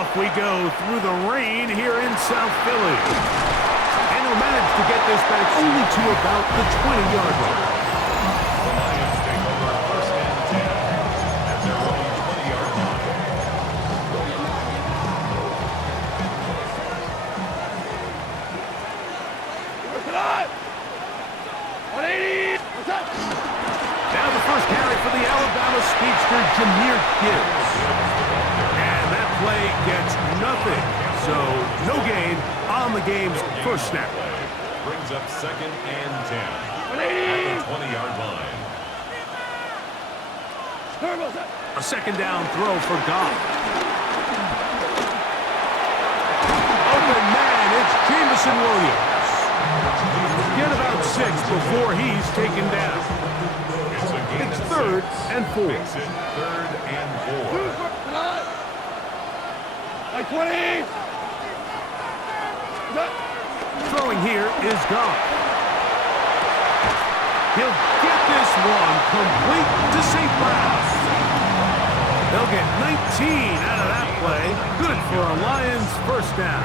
Off we go through the rain here in South Philly. And he'll manage to get this back only to about the 20-yard line. The Lions take over first and 10 at their own 20-yard line. Now the first carry for the Alabama speedster, Jahmyr Gibbs. And that play gets nothing. So no gain on the game's first snap. Brings up second and 10 at the 20-yard line. A second down throw for Goff. Open man, it's Jameson Williams. Get about 6 before he's taken down. It's third and 4. Makes it third and 4. Like 20. Throwing here is Goff. He'll get this one complete to St. Brown. They'll get 19 out of that play. Good for a Lions first down.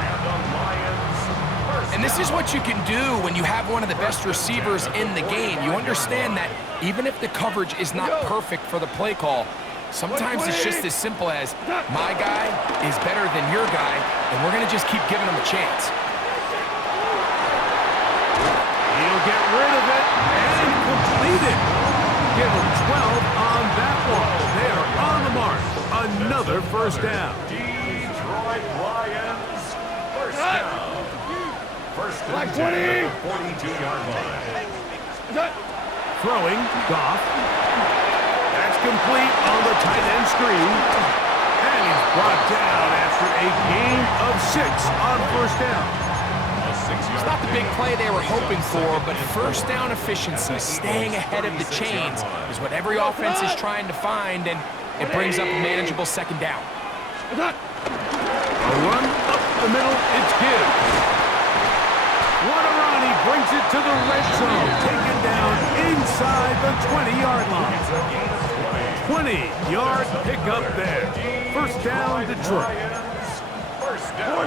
And this is what you can do when you have one of the best receivers in the game. You understand that even if the coverage is not perfect for the play call, sometimes it's just as simple as my guy is better than your guy, and we're going to just keep giving him a chance. He'll get rid of it and complete it. Give him 12 on that one. They are on the mark. Another first down. Detroit Lions first down. First and 10 at the 42-yard line. Throwing, Goff. That's complete on the tight end screen. And he's brought down after a gain of 6 on first down. It's not the big play they were hoping for, but first down efficiency, staying ahead of the chains, is what every offense is trying to find, and it brings up a manageable second down. A run up the middle, it's Gibbs. What a run, he brings it to the red zone, taken down inside the 20-yard line. 20-yard pickup there. First down, Detroit. First down.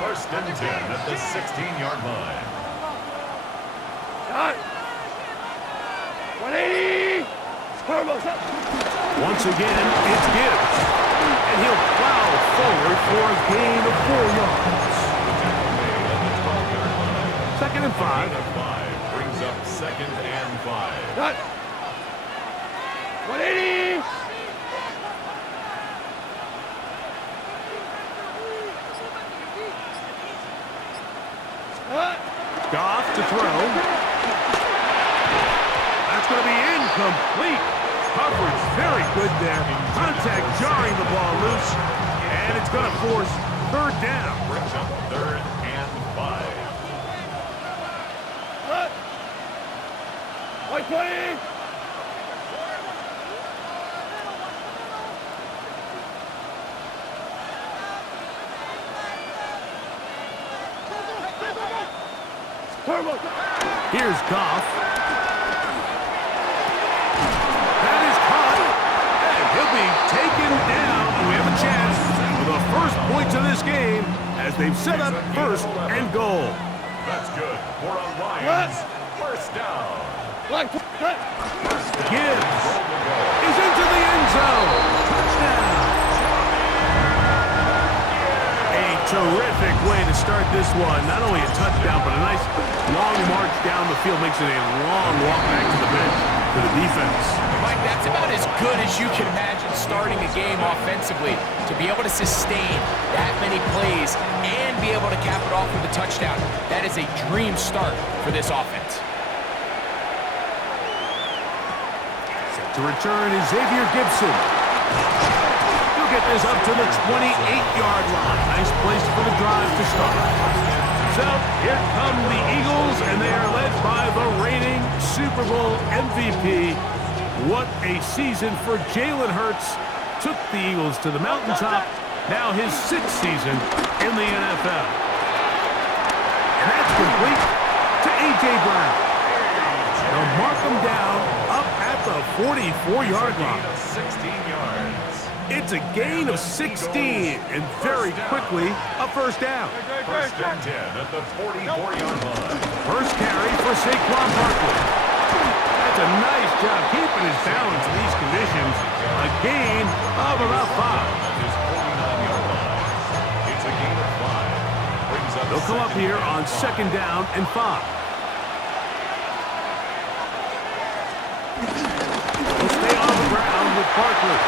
First and 10 at the 16-yard line. 180. Once again, it's Gibbs. And he'll plow forward for a gain of 4 yards. Second and 5. Brings up second and 5. 180. Goff to throw. That's going to be incomplete. Coverage very good there. Contact jarring the ball loose. And it's going to force third down. Brings up third and 5. 120. Here's Goff. That is caught. And he'll be taken down. And we have a chance for the first points of this game as they've set up first and goal. That's good for a Lions first down. Gibbs is into the end zone. Touchdown. A terrific way to start this one. Not only a touchdown, but a nice long march down the field. Makes it a long walk back to the bench for the defense. Mike, that's about as good as you can imagine starting a game offensively. To be able to sustain that many plays and be able to cap it off with a touchdown, that is a dream start for this offense. Set to return is Xavier Gibson. He'll get this up to the 28-yard line. Nice place for the drive to start. So here come the Eagles, and they are led by the reigning Super Bowl MVP. What a season for Jalen Hurts. Took the Eagles to the mountaintop. Now his 6th season in the NFL. And that's complete to A.J. Brown. They'll mark him down up at the 44-yard line. 16 yards. It's a gain of 16, and very quickly, a first down. First and 10 at the 44-yard line. First carry for Saquon Barkley. That's a nice job keeping his balance in these conditions. A gain of about 5. At his 49-yard line. It's a gain of 5. Brings up They'll come up here on second down and 5. He'll stay on the ground with Barkley.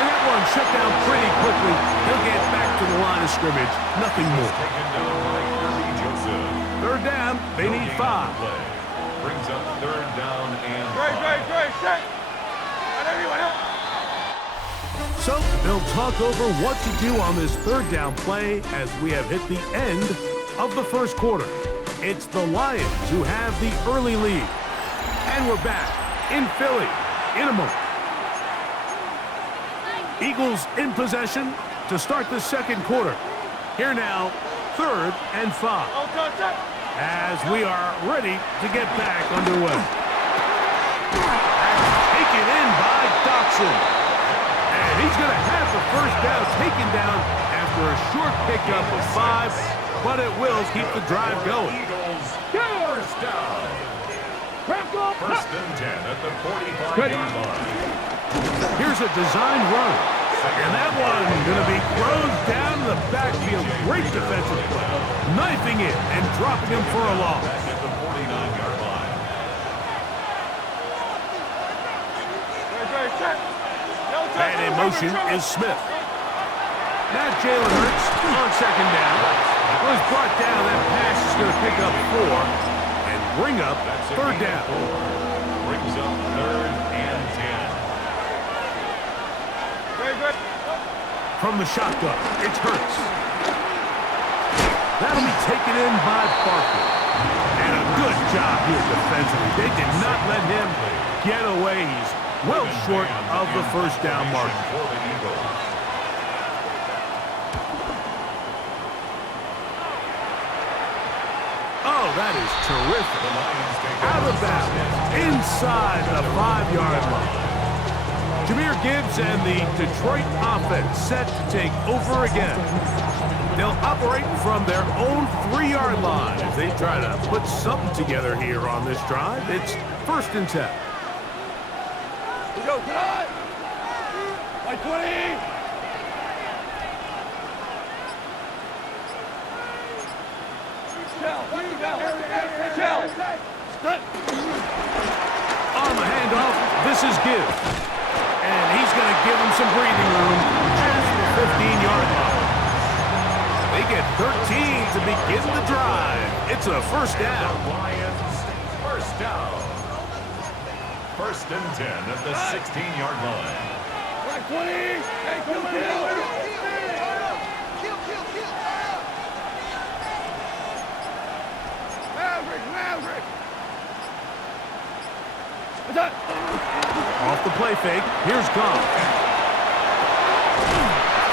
And that one shut down pretty quickly. He'll get back to the line of scrimmage. Nothing more. Taken down by Kirby Joseph. Third down, they No need gain 5. on the play. Brings up third down and 5. Set. And everyone else. So they'll talk over what to do on this third down play as we have hit the end of the first quarter. It's the Lions who have the early lead. And we're back in Philly in a moment. Eagles in possession to start the second quarter. Here now, third and 5. As we are ready to get back underway. That's taken in by Dotson. And he's going to have the first down taken down after a short pickup of 5, but it will keep the drive going. Eagles, first down. First and 10 at the 45-yard line. Here's a design run. And that one going to be thrown down the backfield. Great defensive play. Knifing it and dropping him for a loss. At the 49-yard line. And in motion is Smith. Now Jalen Hurts on second down. Was brought down. That pass is going to pick up 4 and bring up third down. Brings up third and 10. From the shotgun, it's Hurts. That'll be taken in by Barkley. And a good job here defensively. They did not let him get away. He's well short of the first down mark. For the Eagles. Oh, that is terrific. The Lions take Out over of bounds, inside the 5-yard line. Jahmyr Gibbs and the Detroit offense set to take over again. They'll operate from their own 3-yard line as they try to put something together here on this drive. It's first and 10. We go, tonight. Like 20. On the handoff, this is Gibbs. And he's going to give him some breathing room past the 15-yard line. They get 13 to begin the drive. It's a first down. Lions, first down. First and 10 at the 16-yard line. Like 20. Hey, kill. Maverick. Off the play fake, here's Goff.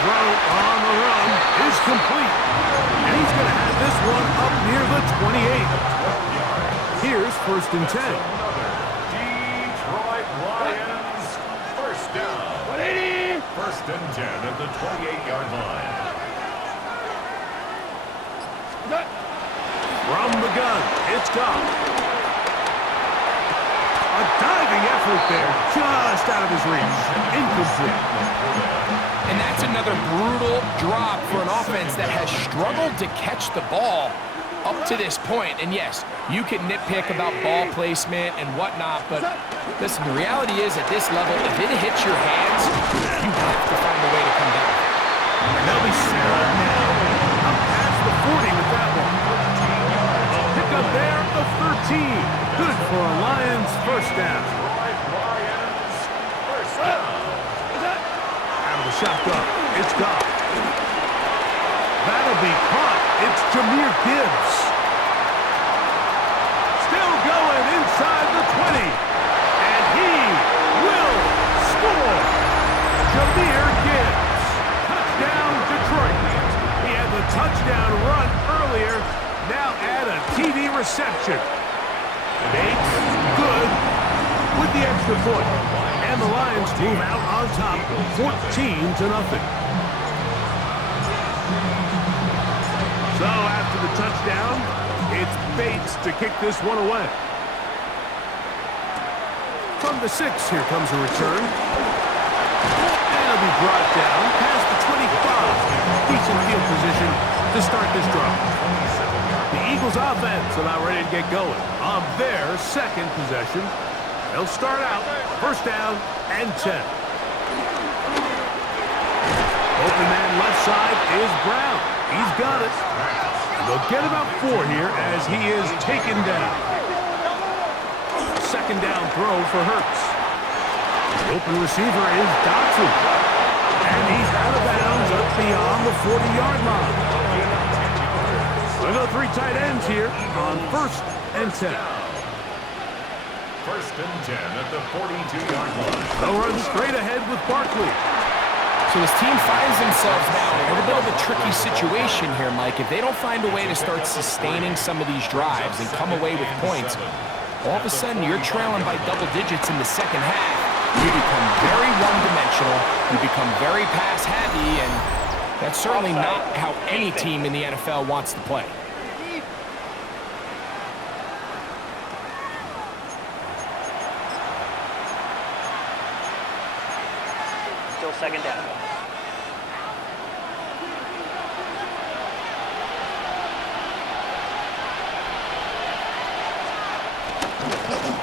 Throw on the run is complete. And he's going to have this one up near the 28. Here's first and 10. Detroit Lions, first down. 180. First and 10 at the 28-yard line. From the gun, it's Goff. A diving effort there, just out of his reach. Incomplete. And that's another brutal drop for an offense that has struggled to catch the ball up to this point. And yes, you can nitpick about ball placement and whatnot, but listen, the reality is at this level, if it hits your hands, you have to find a way to come down. And they'll be set up now. Up past the 40 with that one. A pickup there of 13. Good for a Lions first down. Lions, first down. Out of the shotgun, it's Goff. That'll be caught. It's Jahmyr Gibbs. Still going inside the 20. And he will score. Jahmyr Gibbs. Touchdown, Detroit. He had the touchdown run earlier. Now add a TD reception. Makes good with the extra point. And the Lions move out on top, 14-0. So after the touchdown, it's Bates to kick this one away. From the 6, here comes a return. And it'll be brought down past the 25. Decent field position to start this drive. The Eagles offense about ready to get going on their second possession. They'll start out first down and 10. Open man left side is Brown. He's got it. They'll get about 4 here as he is taken down. Second down throw for Hurts. The open receiver is Dotson. And he's out of bounds up beyond the 40-yard line. We'll go 3 tight ends here on first and 10. First and 10 at the 42-yard line. They'll run straight ahead with Barkley. So this team finds themselves now in a little bit of a tricky situation here, Mike. If they don't find a way to start sustaining some of these drives and come away with points, all of a sudden you're trailing by double digits in the second half. You become very one-dimensional. You become very pass-heavy, and that's certainly not how any team in the NFL wants to play. Still second down.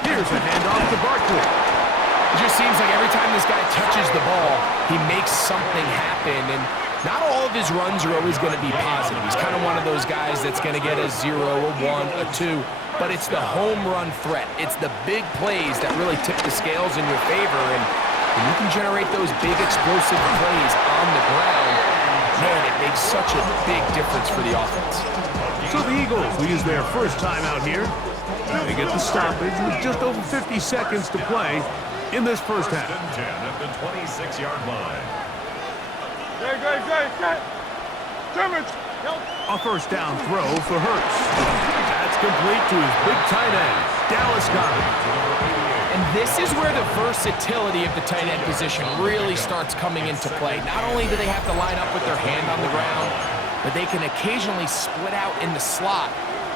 Here's a handoff to Barkley. It just seems like every time this guy touches the ball, he makes something happen, and not all of his runs are always going to be positive. He's kind of one of those guys that's going to get a 0, a 1, a 2, but it's the home run threat. It's the big plays that really tip the scales in your favor, and when you can generate those big explosive plays on the ground, man, it makes such a big difference for the offense. So the Eagles will use their first time out here. They get the stoppage with just over 50 seconds to play in this first half. First and 10 at the 26-yard line. A first down throw for Hurts. That's complete to his big tight end, Dallas Goedert. And this is where the versatility of the tight end position really starts coming into play. Not only do they have to line up with their hand on the ground, but they can occasionally split out in the slot.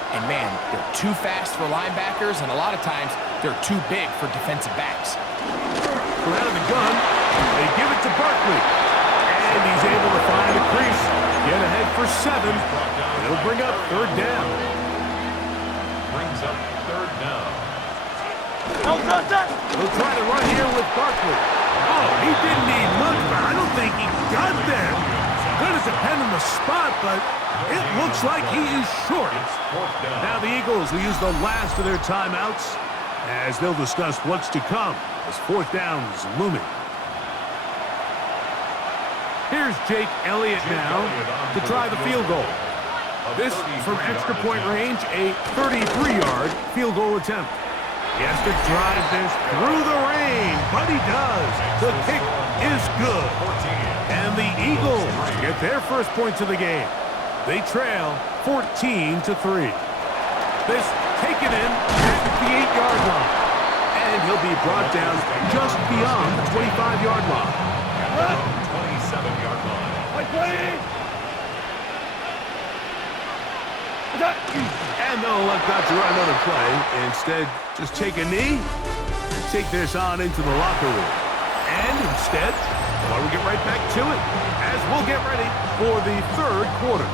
And man, they're too fast for linebackers, and a lot of times they're too big for defensive backs. From out of the gun, they give it to Barkley. And he's able to find a crease, get ahead for 7. It'll bring up third down. Brings up third down. He'll try to run here with Barkley. Oh, he didn't need much, but I don't think he got there. Gonna depend on the spot, but it looks like he is short. Now the Eagles will use the last of their timeouts as they'll discuss what's to come as fourth down is looming. Here's Jake Elliott now to try the field goal. This from extra point range, a 33-yard field goal attempt. He has to drive this through the rain, but he does. The kick is good. And the Eagles get their first points of the game. They trail 14-3. This taken in at the 8-yard line. And he'll be brought down just beyond the 25-yard line. 27-yard line. And they'll let Dr. run another play. Instead, just take a knee and take this on into the locker room. And instead, well, we'll get right back to it as we'll get ready for the third quarter.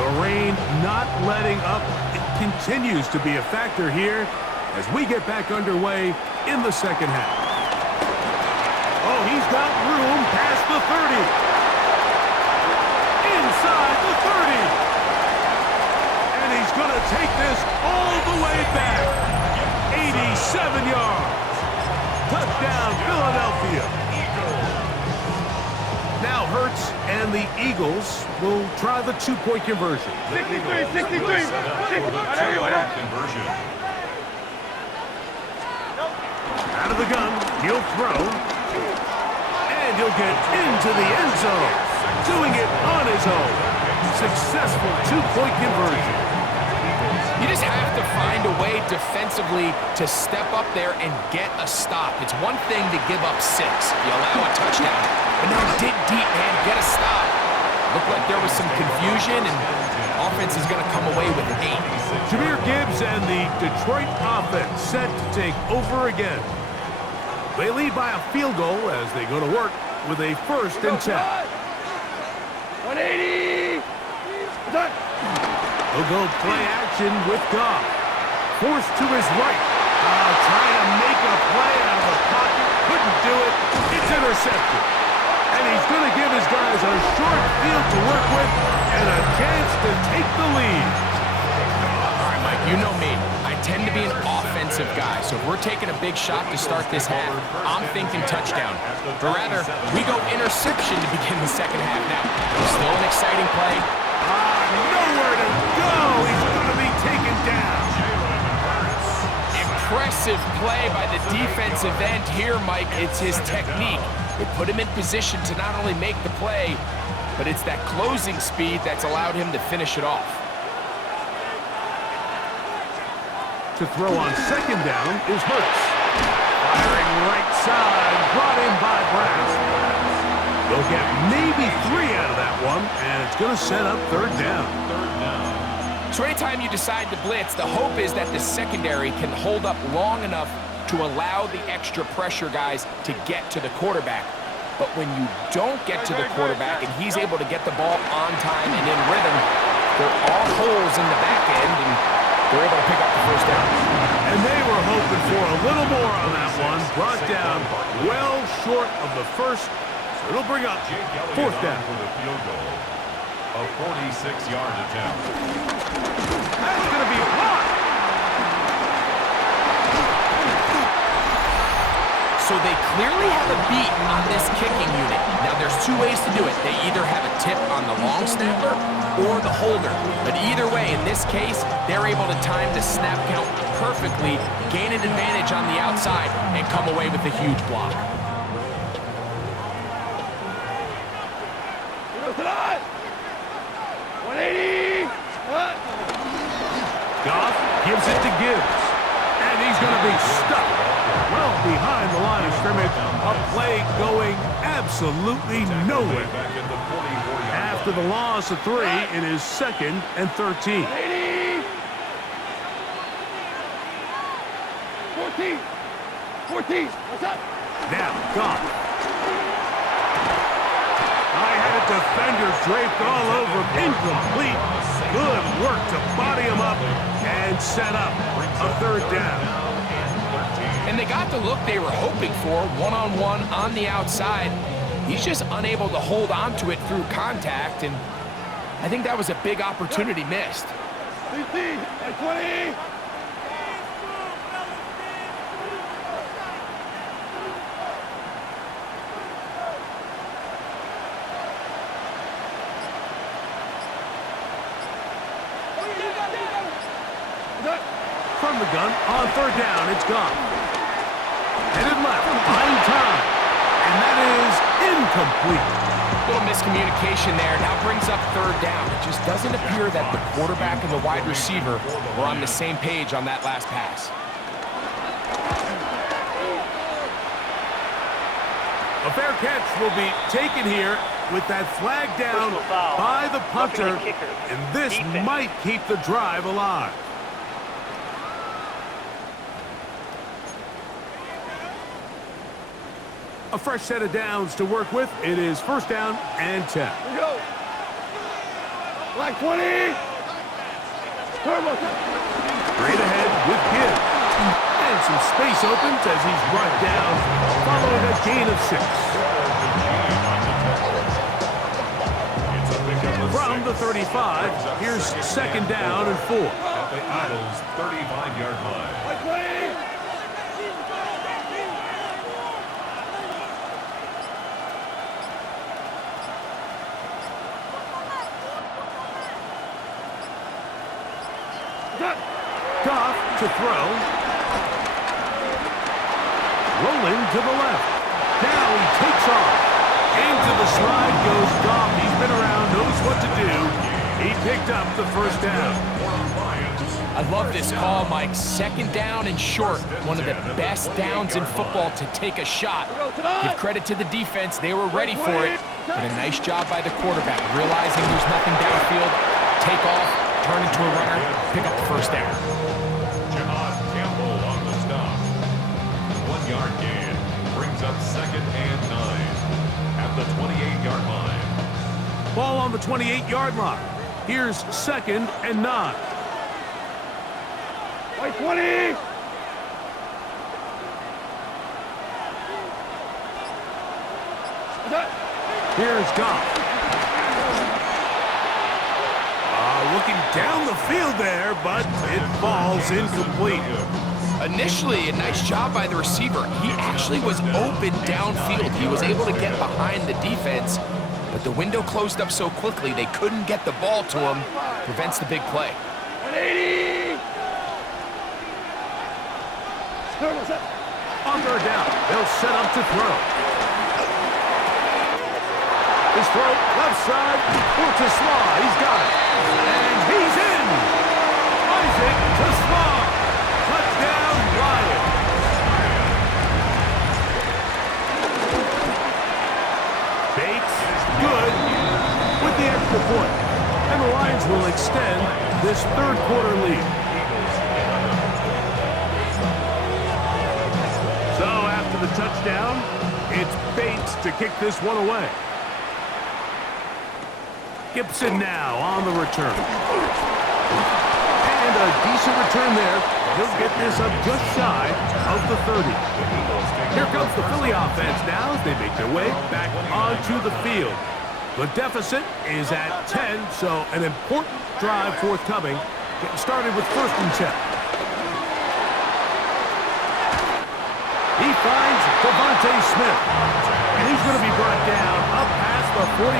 The rain not letting up. It continues to be a factor here as we get back underway in the second half. Oh, he's got room past the 30. Inside the 30. And he's going to take this all the way back. 87 yards. Touchdown, Philadelphia. Now Hurts and the Eagles will try the two-point conversion. 63. Conversion. Out of the gun, he'll throw. And he'll get into the end zone. Doing it on his own. Successful two-point conversion. You just have to find a way defensively to step up there and get a stop. It's one thing to give up 6. You allow a touchdown, but now dig deep, man, get a stop. Looked like there was some confusion, and offense is going to come away with 8. Jahmyr Gibbs and the Detroit offense set to take over again. They lead by a field goal as they go to work with a 1st and 10. 180. Done. He'll go play action with Goff. Forced to his right. Trying to make a play out of the pocket. Couldn't do it. It's intercepted. And he's going to give his guys a short field to work with and a chance to take the lead. All right, Mike, you know me. I tend to be an offensive guy, so if we're taking a big shot to start this half, I'm thinking touchdown. Or rather, we go interception to begin the second half. Now, still an exciting play. Nowhere to go. He's going to be taken down. Impressive play by the defensive end here, Mike. It's his technique. It put him in position to not only make the play, but it's that closing speed that's allowed him to finish it off. To throw on 2nd down is Hurts. Firing right side, brought in by Brown. They'll get maybe 3 out of that one, and it's going to set up 3rd down. So anytime you decide to blitz, the hope is that the secondary can hold up long enough to allow the extra pressure guys to get to the quarterback. But when you don't get to the quarterback and he's able to get the ball on time and in rhythm, there are holes in the back end, and they're able to pick up the 1st down. And they were hoping for a little more on that one. Brought down well short of the 1st. So it'll bring up 4th down. For the field goal, a 46-yard attempt. That's going to be blocked. So they clearly have a beat on this kicking unit. Now, there's 2 ways to do it. They either have a tip on the long snapper or the holder. But either way, in this case, they're able to time the snap count perfectly, gain an advantage on the outside, and come away with a huge block. Tonight. 180. Goff gives it to Gibbs. And he's going to be stuck well behind the line of scrimmage. A play going absolutely nowhere. After the loss of 3, it is 2nd and 13. 80. 14. 14. What's up? Now, Goff. I had a defender draped all over him. Incomplete. Good work to body him up and set up a 3rd down. And they got the look they were hoping for, one-on-one on the outside. He's just unable to hold on to it through contact, and I think that was a big opportunity missed. CC at 20. From the gun, on 3rd down, it's gone. Headed left, buying time. And that is incomplete. Little miscommunication there. Now brings up 3rd down. It just doesn't appear that the quarterback and the wide receiver were on the same page on that last pass. A fair catch will be taken here with that flag down by the punter. And this might keep the drive alive. A fresh set of downs to work with. It is 1st down and 10. Here we go. Black 20. Turbo. Straight ahead with Gibbs. And some space opens as he's brought down following a gain of 6. From the 35, here's 2nd down and 4. At the Eagles' 35-yard line. Black 20. Goff to throw. Rolling to the left. Now he takes off. Into the slide goes Goff. He's been around, knows what to do. He picked up the 1st down. I love this call, Mike. Second down and short. One of the best downs in football to take a shot. Give credit to the defense. They were ready for it. But a nice job by the quarterback, realizing there's nothing downfield. Take off, turn into a runner, pick up the first down. Campbell on the stop. 1 yard gain. Brings up 2nd and 9 at the 28-yard line. Ball on the 28-yard line. Here's 2nd and 9. White 20. Here's Goff. Looking down the field there, but it falls incomplete. Initially, a nice job by the receiver. He actually was open downfield. He was able to get behind the defense, but the window closed up so quickly they couldn't get the ball to him. Prevents the big play. 180. On third down, they'll set up to throw. His throw, left side, to Slaw. He's got it. And he's in. Isaac to Slaw. Touchdown, Lions. Bates, good, with the extra point. And the Lions will extend this third quarter lead. So after the touchdown, it's Bates to kick this one away. Gibson now on the return. And a decent return there. He'll get this up just shy of the 30. Here comes the Philly offense now as they make their way back onto the field. The deficit is at 10, so an important drive forthcoming. Getting started with 1st and 10. He finds Devontae Smith. And he's going to be brought down up past the 45.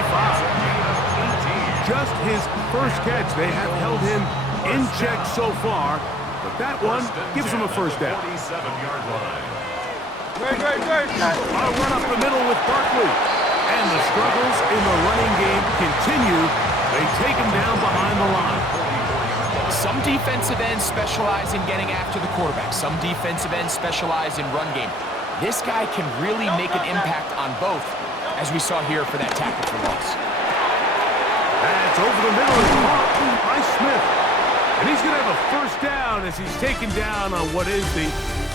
Just his first catch. They have held him in check so far, but that one gives him a first down. 47-yard line. A run up the middle with Barkley. And the struggles in the running game continue. They take him down behind the line. Some defensive ends specialize in getting after the quarterback. Some defensive ends specialize in run game. This guy can really make an impact on both, as we saw here for that tackle for loss. That's over the middle and caught by Smith. And he's going to have a first down as he's taken down on what is the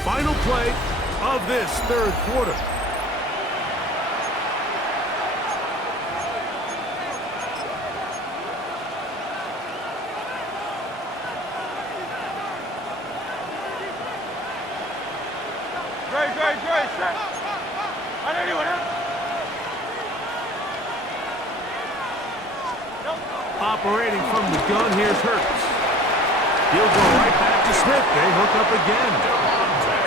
final play of this third quarter. Great. On anyone else? Operating from the gun, here's Hurts. He'll go right back to Smith. They hook up again.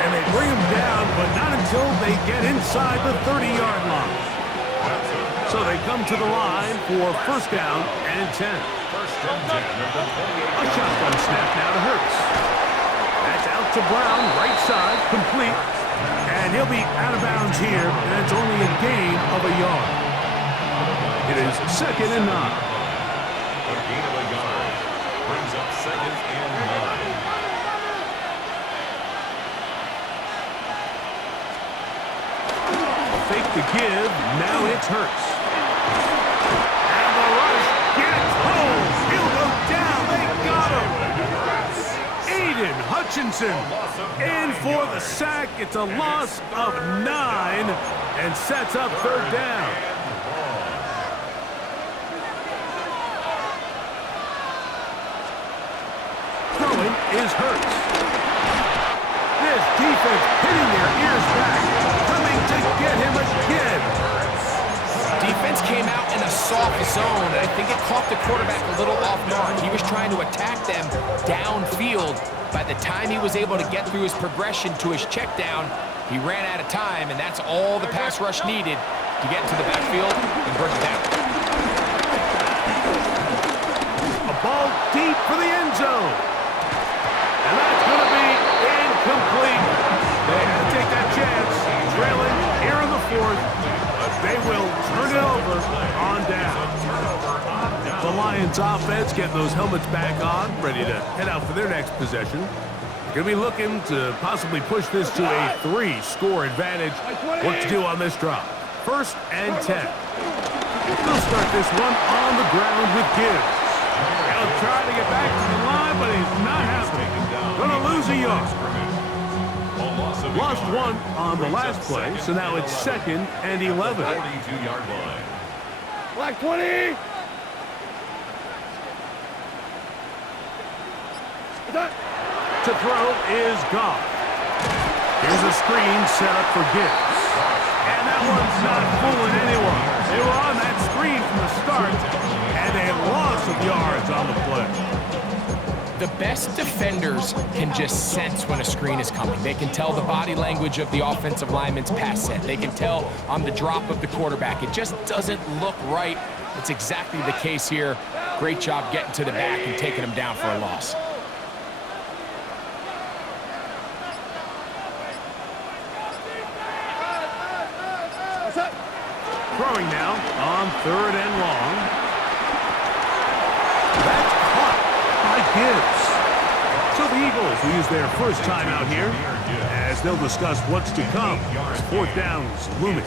And they bring him down, but not until they get inside the 30-yard line. So they come to the line for first down and 10. A shotgun snap now to Hurts. That's out to Brown, right side, complete. And he'll be out of bounds here, and it's only a gain of a yard. It is 2nd and 9. A gain of a yard. Brings up 2nd and 9. Fake to give. Now it's Hurts. And the rush gets home. He'll go down. They got him. Aiden Hutchinson in for the sack. It's a loss of 9 and sets up third down. Throwing is Hurts. This defense hitting their ears back. Coming to get him again. Defense came out in a soft zone, and I think it caught the quarterback a little off guard. He was trying to attack them downfield. By the time he was able to get through his progression to his check down, he ran out of time, and that's all the pass rush needed to get into the backfield and bring it down. A ball deep for the end zone. And that's going to be incomplete. They had to take that chance, trailing here in the fourth, but they will turn it over on down. The Lions Lions offense getting those helmets back on, ready to head out for their next possession. They're going to be looking to possibly push this to a 3-score advantage. What to do on this drop? 1st and 10. They'll start this one on the ground with Gibbs. He'll try to get back to the line, but he's not happening. Going to lose a yard. Lost one on the last play, so now it's 2nd and 11. 42-yard line. Black 20. To throw is Goff. Here's a screen set up for Gibbs. And that one's not fooling anyone. They were on that screen from the start, and a loss of yards on the play. The best defenders can just sense when a screen is coming. They can tell the body language of the offensive lineman's pass set. They can tell on the drop of the quarterback. It just doesn't look right. It's exactly the case here. Great job getting to the back and taking him down for a loss. Throwing now on 3rd and long. That's caught by Gibbs. So the Eagles will use their first time out here as they'll discuss what's to come. 4th down's looming.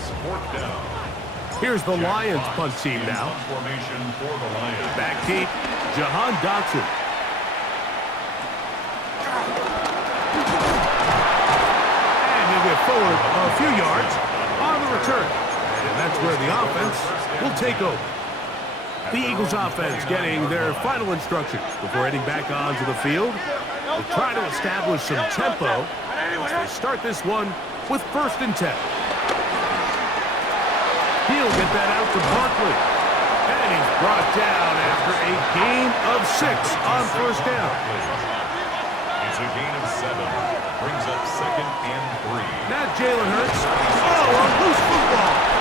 Here's the Lions punt team now. Back deep, Jahan Dotson. And he'll get forward a few yards on the return. And that's where the offense will take over. The Eagles offense getting their final instructions before heading back onto the field. They'll try to establish some tempo as they start this one with 1st and 10. He'll get that out to Barkley. And he's brought down after a gain of 6 on 1st down. It's a gain of 7. Brings up 2nd and 3. Now Jalen Hurts. Oh, a loose football.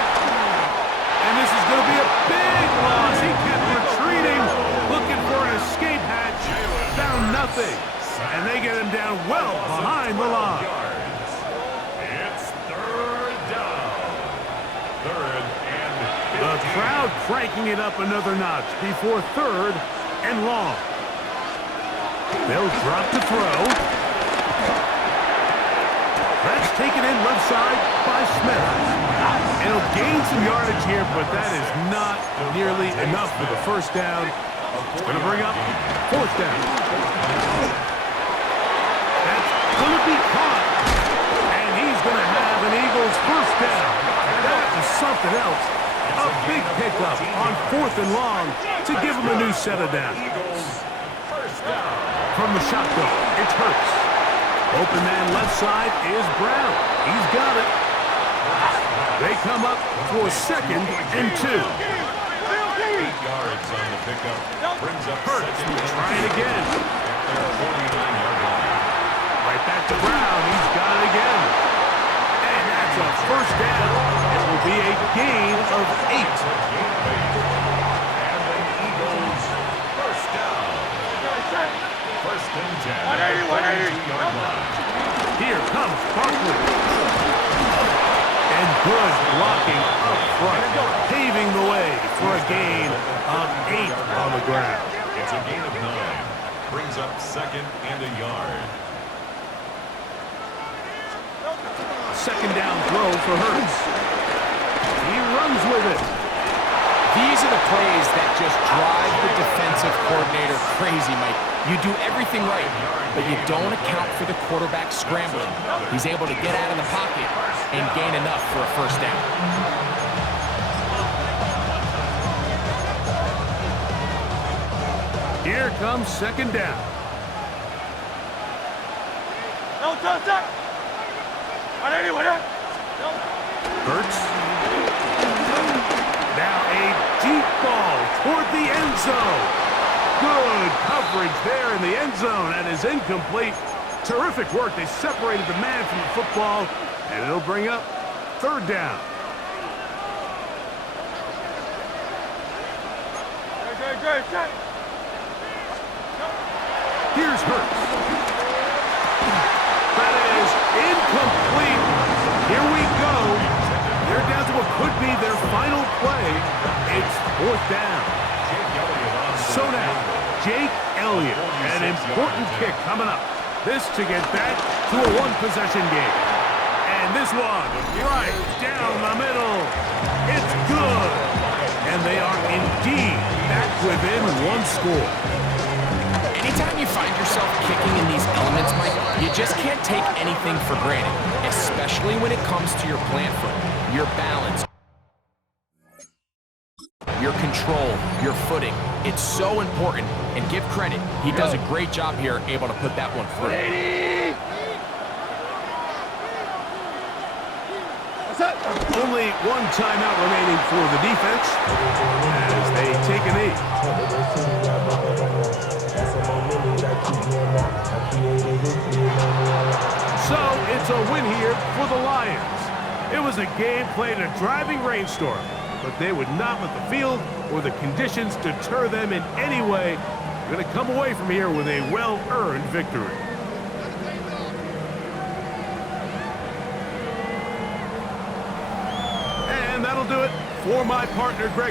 And this is going to be a big loss. He kept retreating, looking for an escape hatch. Found nothing. And they get him down well behind the line. It's 3rd down. 3rd and 15. The crowd cranking it up another notch before 3rd and long. They'll drop to throw. That's taken in left side by Smith. And he'll gain some yardage here, but that is not nearly enough for the 1st down. It's going to bring up 4th down. That's going to be caught. And he's going to have an Eagles 1st down. That is something else. A big pickup on 4th and long to give him a new set of downs. From the shotgun, it's Hurts. Open man left side is Brown. He's got it. They come up for 2nd and 2. 8 yards on the pickup. Brings up Hurts will try it again. at their 49-yard line. Right back to Brown. He's got it again. And that's a 1st down. It will be a gain of 8. And the Eagles 1st down. 1st and 10. 42-yard line. Here comes Barkley. And good blocking up front, paving the way for a gain of 8 on the ground. It's a gain of 9. Brings up 2nd and a yard. 2nd down throw for Hurts. He runs with it. These are the plays that just drive the defensive coordinator crazy, Mike. You do everything right, but you don't account for the quarterback scrambling. He's able to get out of the pocket and gain enough for a 1st down. Here comes 2nd down. No, touchdown. Hurts. Now a deep ball toward the end zone. Good coverage there in the end zone, and is incomplete. Terrific work. They separated the man from the football, and it'll bring up 3rd down. Great. Here's Hurts. That is incomplete. Here we go. They're down to what could be their final play. It's 4th down. So now, Jake Elliott, an important kick coming up. This to get back to a one-possession game. And this one, right down the middle. It's good. And they are indeed back within one score. Anytime you find yourself kicking in these elements, Mike, you just can't take anything for granted, especially when it comes to your plant foot, your balance, your control, your footing. It's so important, and give credit. He does a great job here, able to put that one through. Only one timeout remaining for the defense as they take a knee. So it's a win here for the Lions. It was a game played in a driving rainstorm, but they would not let the field or the conditions deter them in any way. They're going to come away from here with a well-earned victory. And that'll do it for my partner, Greg.